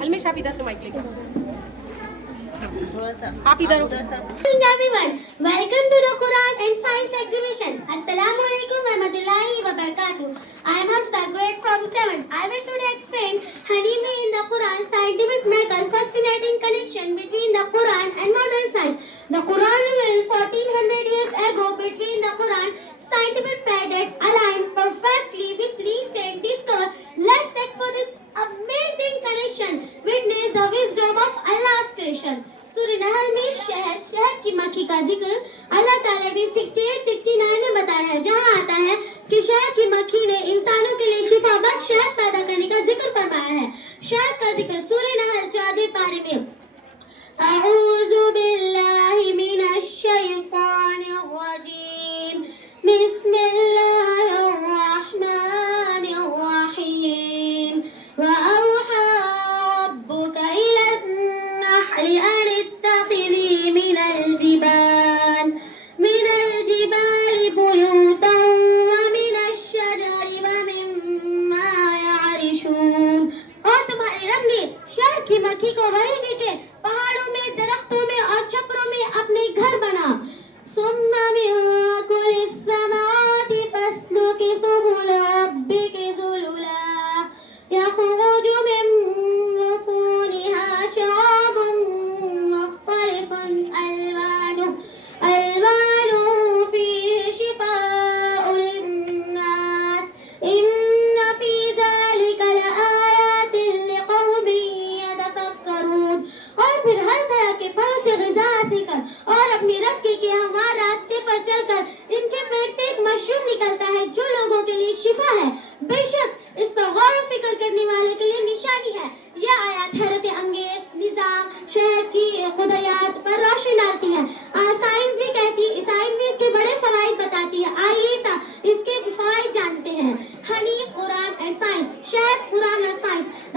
अलमेश आप इधर से माइक लेकर थोड़ा सा आप इधर उधर सा। Everyone, welcome to the Quran and Science Exhibition. Assalamu alaikum wa rahmatullahi wa barakatuh. I am Hafsa, grade from 7th. I will today explain honeybee in the Quran, scientific miracle, fascinating connection between the Quran and modern science. The Quran revealed 1400 years ago between the Quran, scientific fact that align perfectly with recent discovery. Let's explore this amazing connection. Witness the wisdom of Allah's creation. सूरह नहल में शहद की मक्खी का जिक्र अल्लाह ताला ने 68-69 में बताया है, जहाँ आता है कि शहद की मक्खी ने इंसानों के लिए शिफा बख्श शहद पैदा करने का जिक्र फरमाया है। शहद का जिक्र सूरह नहल 4वें पारे में अऊज़ु बिल्लाहि मिनश शैतानिर रजीम बिस्मिल्लाहिर रहमानिर रहीम व औहा रब्बुका इलन नहली अन इत्तखिज़ी मिनल जिबाल बुयूतन व मिनश शजरि व मिम्मा यारिशून। और तुम्हारे रब ने शहद की मक्खी को वही देके पहाड़ों में, दरख्तों में और छपरों में अपने घर बना। सुम्मा मिन कुल्लि समावाति फस्लुकि सुबुल रब्बिकि ज़ुलुला यख़रुजु मिन बुतूनिहा शराबुन मुख्तलिफुन अल्वानुहु फीहि शिफ़ाउन लिन्नास इन्न फी ज़ालिका लआयातिन लिक़ौमिन यतफ़क्करून। और फिर हर तरह के फल से ग़िज़ा हासिल कर और अपने रब के हमारे रास्ते पर चलकर इनके पेट से एक मशरूम निकलता है जो लोगों के लिए शिफा है। बेशक इस पर गौर और फिक्र करने वाले के लिए निशानी है। यह आयत हैरत अंगेज निजाम शहद की खुदायात पर रोशनी डालती है। साइंस भी इसके बड़े फवाइद बताती है। आइए इसके फवाइद जानते हैं। Honey, Quran and science. शहद, कुरान और science. The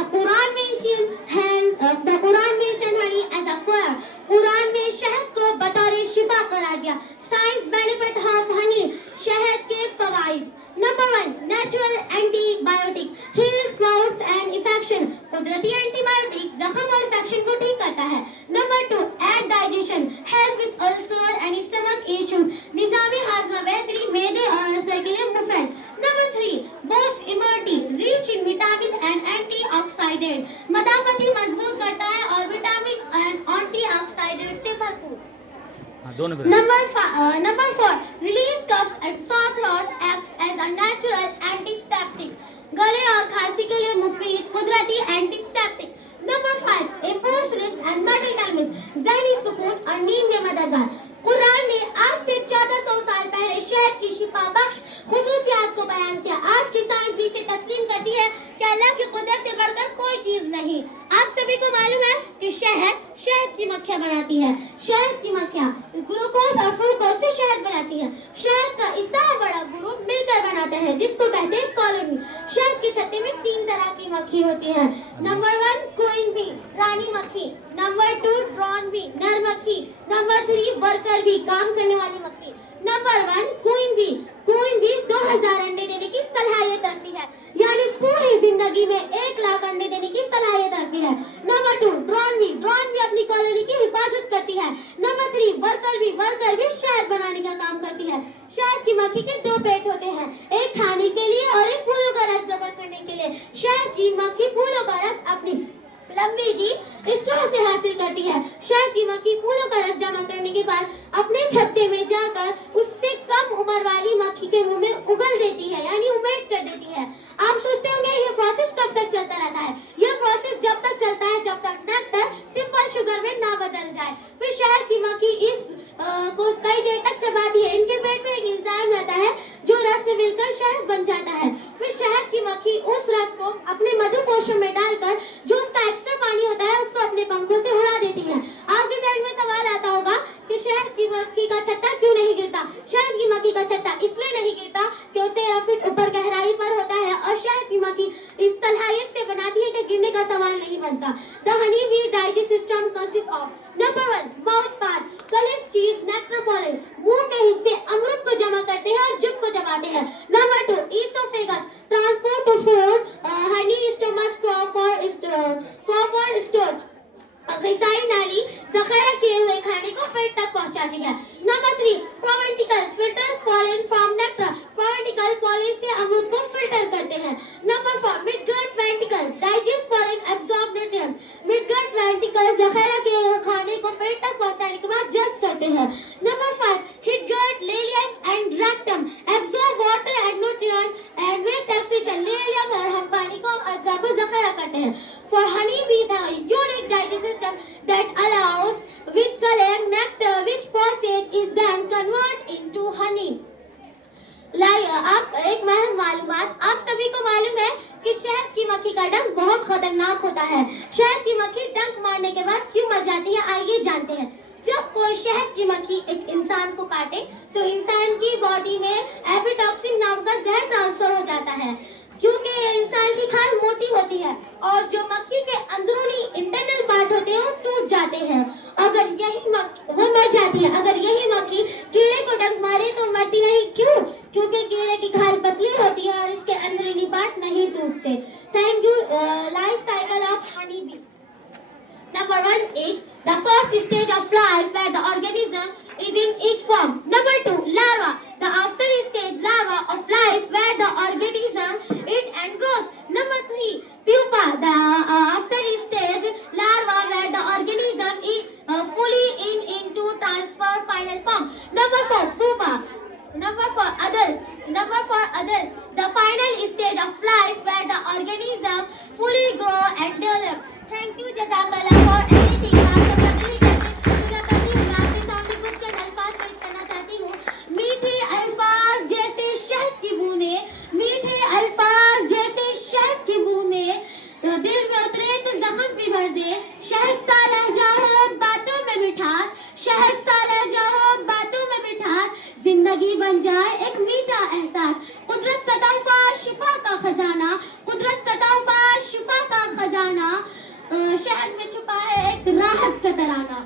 Quran mention honey as a cure. Quran में शहद को बतौर शिफा करार दिया। Science benefit of honey. शहद के फवाइद। Number 1, natural antibiotic, heals wounds and infection. कुदरती एंटीबायोटिक जख्म और इन्फेक्शन को ठीक करता है। Number 2, aid digestion, help with ulcer and stomach issues. निजामी हाजमा बेहतरी, मैदे और अल्सर के लिए मुफीद। Number 3, boost immunity, rich in vitamin and antioxidant. मदाफती मजबूत करता है और विटामिन एंड एंटीऑक्सीडेंट से भरपूर। Number 4, release coughs and sore throat, acts as a natural antiseptic. गले और खांसी के लिए मुफीद कुदरती antiseptic. Number 5, improves sleep and mental calmness, ज़हनी सुकून और नींद में मददगार। कुरान ने आज से 1400 साल पहले शहद की शिफा बख्श खुसूसियात को बयान किया। आज की साइंस भी इसे तस्लीम करती है कि अल्लाह की कुदरत से बढ़कर कोई चीज नहीं। आप सभी को मालूम है कि शहद की मक्खियाँ बनाती है। शहद की मक्खियाँ ग्लूकोज और फ्रूक्टोज से शहद बनाती है। शहद का इतना बड़ा ग्रुप मिलकर बनाते हैं जिसको कहते हैं कॉलोनी। शहद की छत्ते में 3 तरह की मक्खी होती है। नंबर 1, क्वीन बी, रानी मक्खी। नंबर 2, ड्रोन बी, नर मक्खी। नंबर 3, वर्कर बी, काम करने वाली मक्खी। नंबर 1, क्वीन बी 2000 अंडे देने की सलाहियत रखती है, यानी पूरी जिंदगी में 1 लाख अंडे देने की सलाहियत रखती है। नंबर 2, ड्रोन बी अपनी कॉलोनी की हिफाजत करती है। नंबर 3, वर्कर बी शहद बनाने का काम करती है। शहद की मक्खी के 2 पेट होते हैं, एक खाने के लिए और एक फूलों का रस जमा करने के लिए। शहद की मक्खी फूलों का रस अपनी लंबी जीभ स्ट्रॉ से हासिल करती है। शहद की मक्खी फूलों का रस जमा करने के बाद अपने छत्ते में जाकर उससे कम उम्र वाली मक्खी के मुंह में उगल देती है, यानी उमेद कर देती है। आप सोचते होंगे ये प्रोसेस कब तक चलता रहता है? यह प्रोसेस जब तक चलता है जब तक नेक्टर सिंपल शुगर में ना बदल जाए। फिर शहद की मक्खी इस को कई देर तक चबाती है। इनके पेट में एक एंजाइम रहता है जो रस में मिलकर शहद बन जाता है। फिर शहद की मक्खी उस रस को अपने मधुकोशों में डालकर जो उसका एक्स्ट्रा पानी होता है उसको अपने पंखों से उड़ा देती है। आपके ध्यान में सवाल आता होगा कि शहद की मक्खी का छत्ता क्यों नहीं गिरता? शहद की मक्खी का छत्ता इसलिए नहीं गिरता क्योंकि 13 फीट ऊपर गहराई पर होता है और शहद की मक्खी इस सलाहियत से बनाती है कि गिरने का सवाल नहीं बनता। The honey bee digest system consist of number 1, mouth part, collect चीज, नेक्टर, पॉलन। मुंह के हिस्से अमृत को जमा करते हैं और जुग को जमाते हैं। Number 2, oesophagus, transport to food knowledge से अमृत को फिल्टर करते हैं। Number 4 mid gut ventricle digest following absorb nutrients. Mid gut ventricle जखीरा किए हुए खाने को पेट तक पहुंचाने के बाद जब्त करते हैं। Number 5 hit gut ileum and rectum absorb water and nutrient and waste excretion. Ileum और हम पानी को अज्जा को जखीरा करते हैं। For honey bees have a unique digestive system that allows which collect nectar which process is then converted into honey. आप एक महम मालूमात, आप सभी को मालूम है कि शहद की मक्खी का डंक बहुत खतरनाक होता है। शहद की मक्खी डंक मारने के बाद क्यों मर जाती है आइए जानते हैं। जब कोई शहद की मक्खी एक इंसान को काटे तो इंसान की बॉडी में एपिटॉक्सिन नाम का जहर ट्रांसफर हो जाता है, क्योंकि इंसान की खाल मोटी होती है और जो मक्खी के अंदरूनी इंटरनल पार्ट होते हैं वो टूट जाते हैं। अगर यही मक्खी वो मर जाती है। अगर यही मक्खी कीड़े को डंक मारे तो मरती नहीं। क्यों? क्योंकि कीड़े की खाल पतली होती है और इसके अंदरूनी पार्ट नहीं टूटते। Thank you. Life cycle of honey bee. Number 1 egg, the first stage of life where the organism is in egg form. Number 2 larva, the after stage larva of life where the organism it and grows. Number 3 pupa, the after stage larva where the organism is fully into transfer final form. Number 4 pupa. Number 4 adult, the final stage of life where the organism fully grow and develop. Thank you Jazakallah for everything. मैं आपके सामने कुछ चंद अल्फाज पेश करना चाहती हूँ। मीठे अल्फाज जैसे शहद की बूंदें, मीठे अल्फाज जैसे शहद की बूंदें दिल में उतरे तो जख्म भी भर दे। शहद लहजा हो बातों में मिठास, शहद लहजा हो बातों में मिठास, जिंदगी बन जाए एक मीठा एहसास। कुदरत का तोहफा शिफा का खजाना, कुदरत का तोहफा शिफा का खजाना, शहद में छुपा है एक राहत का तराना।